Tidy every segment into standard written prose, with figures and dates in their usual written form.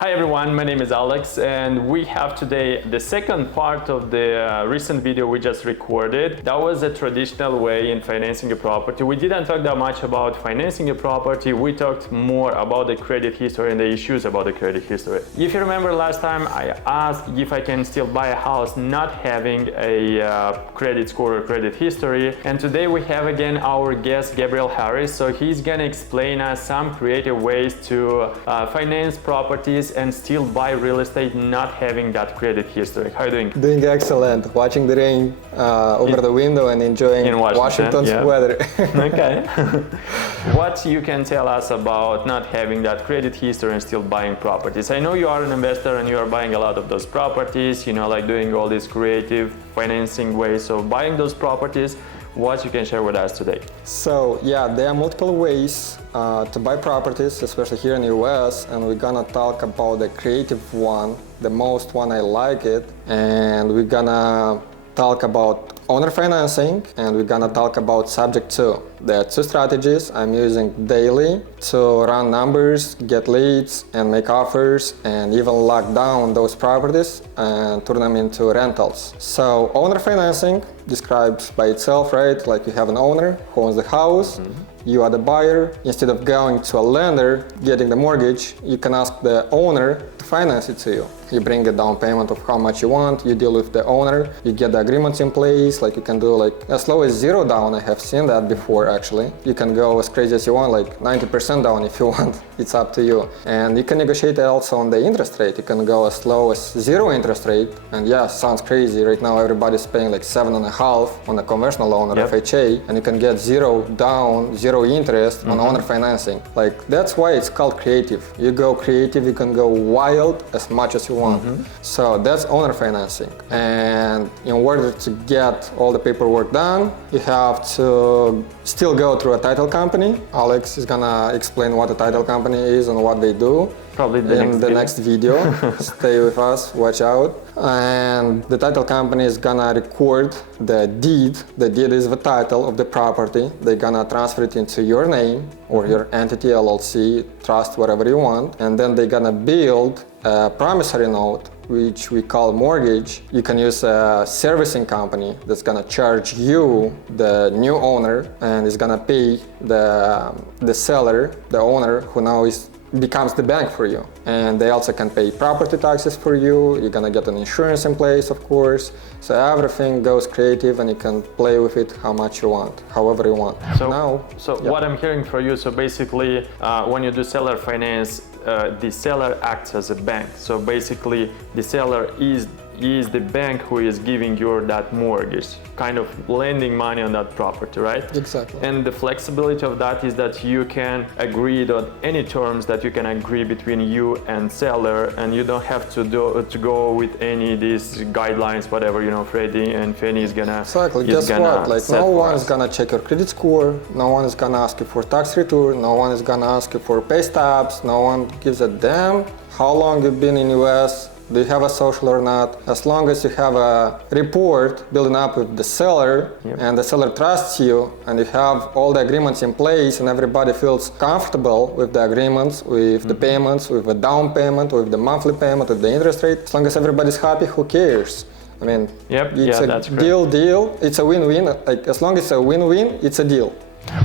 Hi everyone, my name is Alex and we have today the second part of the recent video we just recorded. That was a traditional way in financing a property. We didn't talk that much about financing a property, we talked more about the credit history and the issues about the credit history. If you remember last time I asked if I can still buy a house not having a credit score or credit history, and today we have again our guest Gabriel Harris, so he's gonna explain us some creative ways to finance properties and still buy real estate not having that credit history. How are you doing? Doing excellent. Watching the rain over the window and enjoying Washington's weather. Okay. What you can tell us about not having that credit history and still buying properties? I know you are an investor and you are buying a lot of those properties, you know, like doing all these creative financing ways of buying those properties. What you can share with us today? So yeah, there are multiple ways to buy properties, especially here in the US, and we're gonna talk about the creative one, the most one I like it, and we're gonna talk about owner financing, and we're gonna talk about subject to. There are two strategies I'm using daily to run numbers, get leads, and make offers, and even lock down those properties and turn them into rentals. So owner financing describes by itself, right? Like you have an owner who owns the house, you are the buyer. Instead of going to a lender, getting the mortgage, you can ask the owner to finance it to you. You bring a down payment of how much you want, you deal with the owner, you get the agreements in place, like you can do like as low as 0 down. I have seen that before actually. You can go as crazy as you want, like 90% down if you want, it's up to you. And you can negotiate also on the interest rate. You can go as low as 0 interest rate, and yeah, sounds crazy. Right now everybody's paying like 7.5 on a conventional loan or FHA, and you can get 0 down, 0 interest on owner financing. Like that's why it's called creative. You go creative, you can go wild as much as you want. So that's owner financing. And in order to get all the paperwork done, you have to still go through a title company. Alex is gonna explain what a title company is and what they do. Probably in the next video. Stay with us, watch out. And the title company is gonna record the deed. The deed is the title of the property. They're gonna transfer it into your name or your entity, LLC, trust, whatever you want. And then they're gonna build a promissory note, which we call mortgage. You can use a servicing company that's gonna charge you, the new owner, and is gonna pay the seller, the owner, who now becomes the bank for you. And they also can pay property taxes for you. You're gonna get an insurance in place, of course. So everything goes creative and you can play with it how much you want, however you want. So what I'm hearing from you, so basically when you do seller finance, the seller acts as a bank. So basically the seller is the bank who is giving you that mortgage, kind of lending money on that property, right? Exactly. And the flexibility of that is that you can agree on any terms that you can agree between you and seller, and you don't have to go with any of these guidelines, whatever, you know, Freddie and Fannie is gonna. Exactly. Guess what? Like no one is gonna check your credit score. No one is gonna ask you for tax return. No one is gonna ask you for pay stubs. No one gives a damn how long you've been in US. Do you have a social or not? As long as you have a report building up with the seller, and the seller trusts you, and you have all the agreements in place, and everybody feels comfortable with the agreements, with the payments, with the down payment, with the monthly payment, with the interest rate. As long as everybody's happy, who cares? I mean, it's a deal. It's a win-win. Like as long as it's a win-win, it's a deal.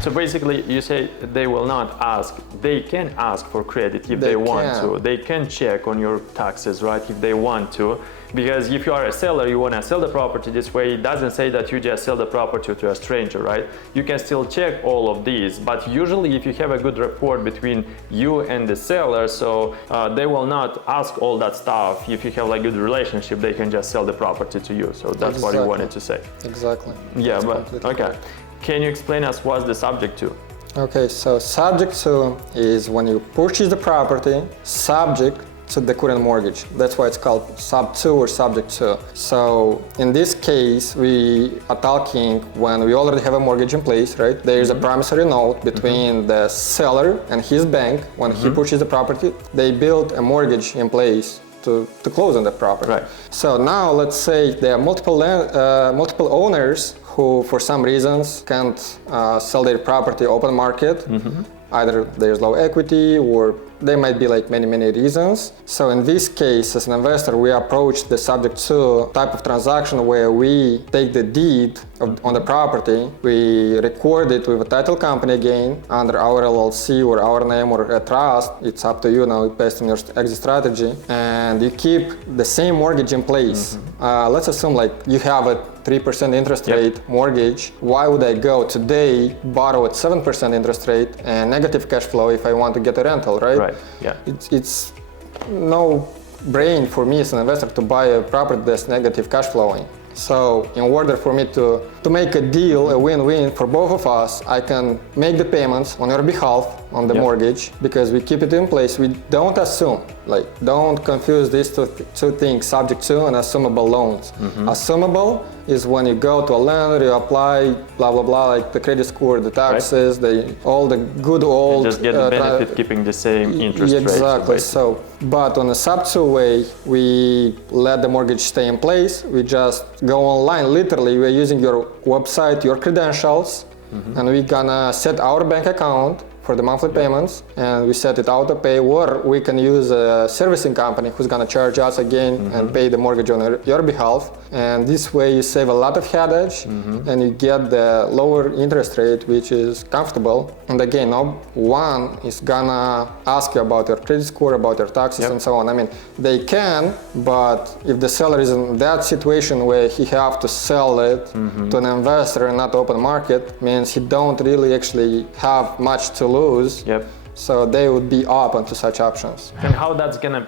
So basically you say they will not ask, they can ask for credit if they want to. They can check on your taxes, right, if they want to. Because if you are a seller, you want to sell the property this way, it doesn't say that you just sell the property to a stranger, right? You can still check all of these, but usually if you have a good rapport between you and the seller, so they will not ask all that stuff. If you have like good relationship, they can just sell the property to you. So that's what you wanted to say. Exactly. Yeah, but okay. Can you explain us what's the subject to? Okay, so subject to is when you purchase the property, subject to the current mortgage. That's why it's called sub to or subject to. So in this case, we are talking when we already have a mortgage in place, right? There is a promissory note between the seller and his bank. When he purchased the property, they built a mortgage in place to close on the property. Right. So now let's say there are multiple owners who for some reasons can't sell their property open market. Either there's low equity or there might be like many reasons. So in this case, as an investor, we approach the subject to type of transaction where we take the deed on the property, we record it with a title company again under our LLC or our name or a trust. It's up to you now based on your exit strategy, and you keep the same mortgage in place. Let's assume like you have a 3% interest rate mortgage. Why would I go today, borrow at 7% interest rate and negative cash flow if I want to get a rental, right? Right, yeah. It's no brain for me as an investor to buy a property that's negative cash flowing. So in order for me to make a deal, a win-win for both of us, I can make the payments on your behalf on the mortgage because we keep it in place. We don't assume, like don't confuse these two things, subject to and assumable loans. Assumable is when you go to a lender, you apply, blah, blah, blah, like the credit score, the taxes, all the good old... You just get the benefit keeping the same interest rate. Exactly. So, but on a sub-2 way, we let the mortgage stay in place. We just go online, literally, we're using your website, your credentials, and we're gonna set our bank account for the monthly payments, and we set it auto pay, or we can use a servicing company who's gonna charge us again and pay the mortgage on your behalf. And this way you save a lot of headache and you get the lower interest rate, which is comfortable. And again, no one is gonna ask you about your credit score, about your taxes and so on. I mean, they can, but if the seller is in that situation where he have to sell it to an investor and not open market, means he don't really actually have much to lose. So they would be open to such options. And how that's gonna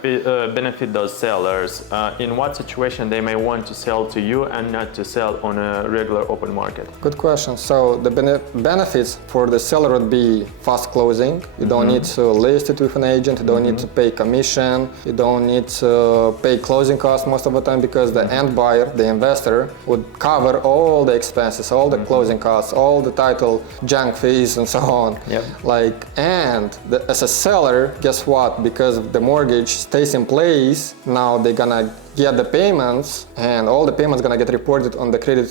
benefit those sellers? In what situation they may want to sell to you and not to sell on a regular open market? Good question. So the benefits for the seller would be fast closing. You don't need to list it with an agent. You don't need to pay commission. You don't need to pay closing costs most of the time because the end buyer, the investor, would cover all the expenses, all the closing costs, all the title junk fees and so on. As a seller, guess what? Because the mortgage stays in place, now they're gonna get the payments, and all the payments gonna get reported on the credit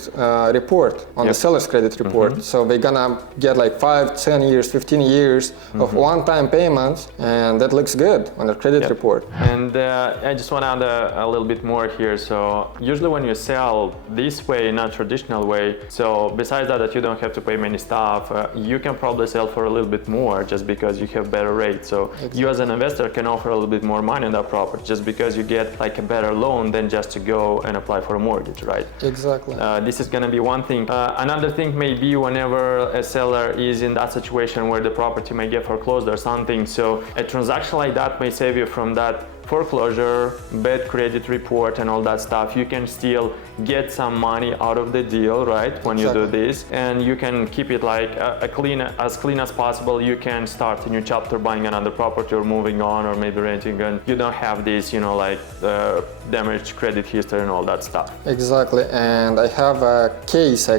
report, on the seller's credit report. So they're gonna get like 5, 10 years, 15 years of one-time payments, and that looks good on the credit report. And I just want to add a little bit more here. So usually when you sell this way, not traditional way, so besides that you don't have to pay many stuff, you can probably sell for a little bit more just because you have better rates. So you as an investor can offer a little bit more money on that property just because you get like a better loan than just to go and apply for a mortgage, right? Exactly. This is going to be one thing. Another thing may be whenever a seller is in that situation where the property may get foreclosed or something. So a transaction like that may save you from that foreclosure, bad credit report and all that stuff. You can still get some money out of the deal, right? When you do this, and you can keep it like as clean as possible. You can start a new chapter buying another property or moving on or maybe renting, and you don't have this, like damaged credit history and all that stuff. Exactly. And I have a case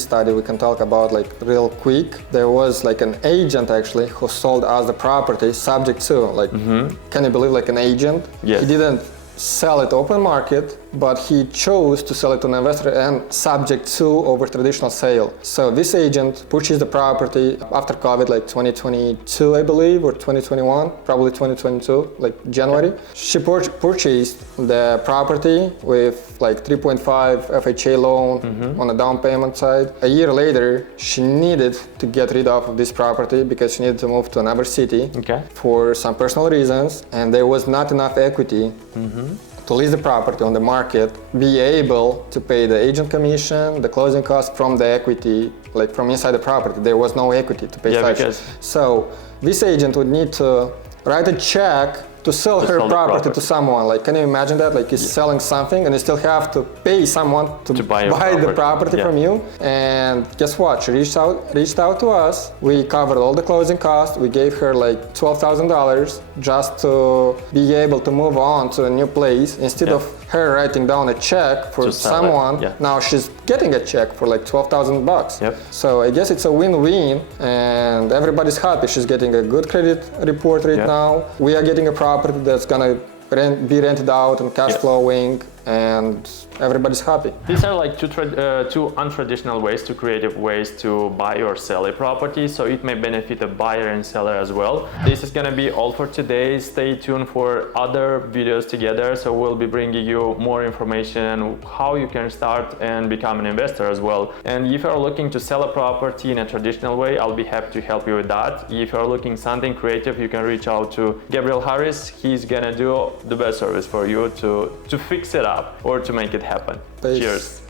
study we can talk about like real quick. There was like an agent actually who sold us the property subject to, like, can you believe, like an agent? Yes. He didn't sell it open market, but he chose to sell it to an investor and subject to over traditional sale. So this agent purchased the property after COVID, like 2022, I believe, or 2021, probably 2022, like January. She purchased the property with like 3.5 FHA loan on the down payment side. A year later, she needed to get rid of this property because she needed to move to another city for some personal reasons, and there was not enough equity to list the property on the market, be able to pay the agent commission, the closing costs from the equity, like from inside the property. There was no equity to pay such. So this agent would need to write a check to sell her property to someone. Like, can you imagine that? Like, he's selling something and you still have to pay someone to buy the property from you. And guess what? She reached out to us. We covered all the closing costs. We gave her like $12,000 just to be able to move on to a new place. Instead of her writing down a check for someone, now she's getting a check for like $12,000. So I guess it's a win-win and everybody's happy. She's getting a good credit report right now. We are getting a property that's gonna be rented out and cash flowing, and everybody's happy. These are like two untraditional ways, two creative ways to buy or sell a property, so it may benefit a buyer and seller as well. This is gonna be all for today. Stay tuned for other videos together, so we'll be bringing you more information how you can start and become an investor as well. And if you're looking to sell a property in a traditional way, I'll be happy to help you with that. If you're looking something creative, you can reach out to Gabriel Harris. He's gonna do the best service for you to fix it up or to make it happen. Peace. Cheers.